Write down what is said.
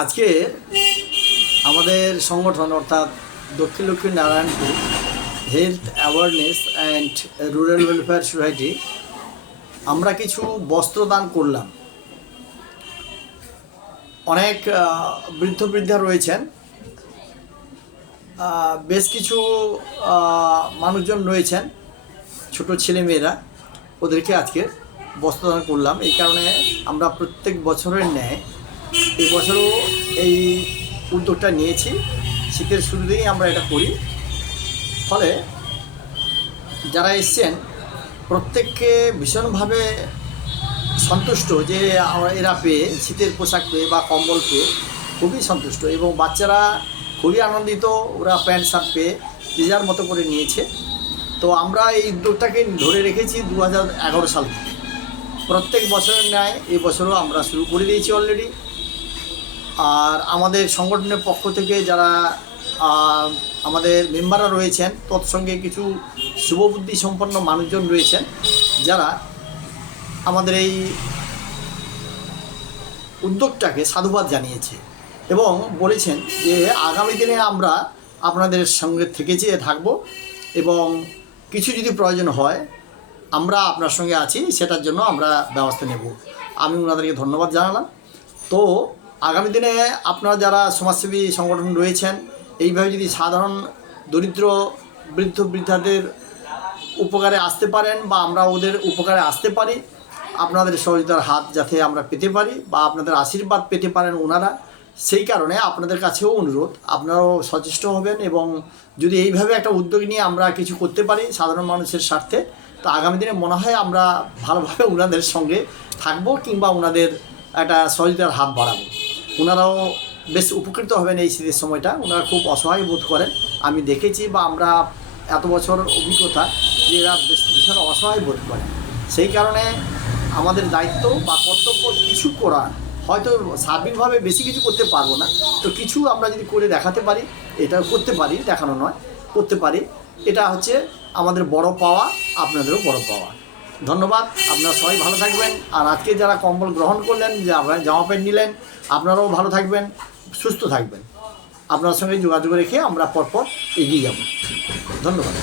আজকে আমাদের সংগঠন অর্থাৎ দক্ষিণ Lakshmi Narayanpur health awareness and rural welfare society আমরা কিছু বস্ত্র দান করলাম। অনেক বৃদ্ধ বৃদ্ধা রয়েছেন, বেশ কিছু মানুষজন রয়েছেন, ছোট ছেলে মেয়েরা, ওদেরকে আজকে বস্ত্রদান করলাম। এই কারণে আমরা প্রত্যেক বছরের ন্যায় এই বছরও এই উদ্যোগটা নিয়েছি। শীতের শুরুতেই আমরা এটা করি, ফলে যারা এসছেন প্রত্যেককে ভীষণভাবে সন্তুষ্ট যে এরা পেয়ে, শীতের পোশাক পেয়ে বা কম্বল পেয়ে খুবই সন্তুষ্ট, এবং বাচ্চারা খুবই আনন্দিত। ওরা প্যান্ট শার্ট পেয়ে যে যার মতো করে নিয়েছে। তো আমরা এই উদ্যোগটাকে ধরে রেখেছি 2011 সাল থেকে। প্রত্যেক বছরের ন্যায় এই বছরও আমরা শুরু করে দিয়েছি অলরেডি। আর আমাদের সংগঠনের পক্ষ থেকে যারা আমাদের মেম্বাররা রয়েছেন, তৎসঙ্গে কিছু শুভবুদ্ধি সম্পন্ন মানুষজন রয়েছেন যারা আমাদের এই উদ্যোগটাকে সাধুবাদ জানিয়েছে এবং বলেছেন যে আগামী দিনে আমরা আপনাদের সঙ্গে থাকব এবং কিছু যদি প্রয়োজন হয় আমরা আপনার সঙ্গে আছি, সেটার জন্য আমরা ব্যবস্থা নেব। আমি ওনাদেরকে ধন্যবাদ জানালাম। তো আগামী দিনে আপনারা যারা সমাজসেবী সংগঠন রয়েছেন, এইভাবে যদি সাধারণ দরিদ্র বৃদ্ধ বৃদ্ধাদের উপকারে আসতে পারেন বা আমরা ওদের উপকারে আসতে পারি, আপনাদের সহযোগিতার হাত যাতে আমরা পেতে পারি বা আপনাদের আশীর্বাদ পেতে পারেন ওনারা, সেই কারণে আপনাদের কাছেও অনুরোধ, আপনারাও সচেষ্ট হবেন এবং যদি এইভাবে একটা উদ্যোগ নিয়ে আমরা কিছু করতে পারি সাধারণ মানুষের স্বার্থে, তো আগামী দিনে মনে হয় আমরা ভালোভাবে ওনাদের সঙ্গে থাকবো কিংবা ওনাদের একটা সহযোগিতার হাত বাড়াবো। ওনারাও বেশ উপকৃত হবেন এই শীতের সময়টা। ওনারা খুব অসহায় বোধ করেন, আমি দেখেছি বা আমরা এত বছর অভিজ্ঞতা যে এরা বেশ ভীষণ অসহায় বোধ করেন। সেই কারণে আমাদের দায়িত্ব বা কর্তব্য কিছু করা, হয়তো সার্বিকভাবে বেশি কিছু করতে পারবো না, তো কিছু আমরা যদি করে দেখাতে পারি, এটা করতে পারি, দেখানো নয়, করতে পারি, এটা হচ্ছে আমাদের বড় পাওয়া, আপনাদেরও বড় পাওয়া। ধন্যবাদ, আপনারা সবাই ভালো থাকবেন। আর আজকে যারা কম্বল গ্রহণ করলেন, জামা প্যান্ট নিলেন, আপনারাও ভালো থাকবেন, সুস্থ থাকবেন। আপনার সঙ্গে যোগাযোগ রেখে আমরা পরপর এগিয়ে যাব। ধন্যবাদ।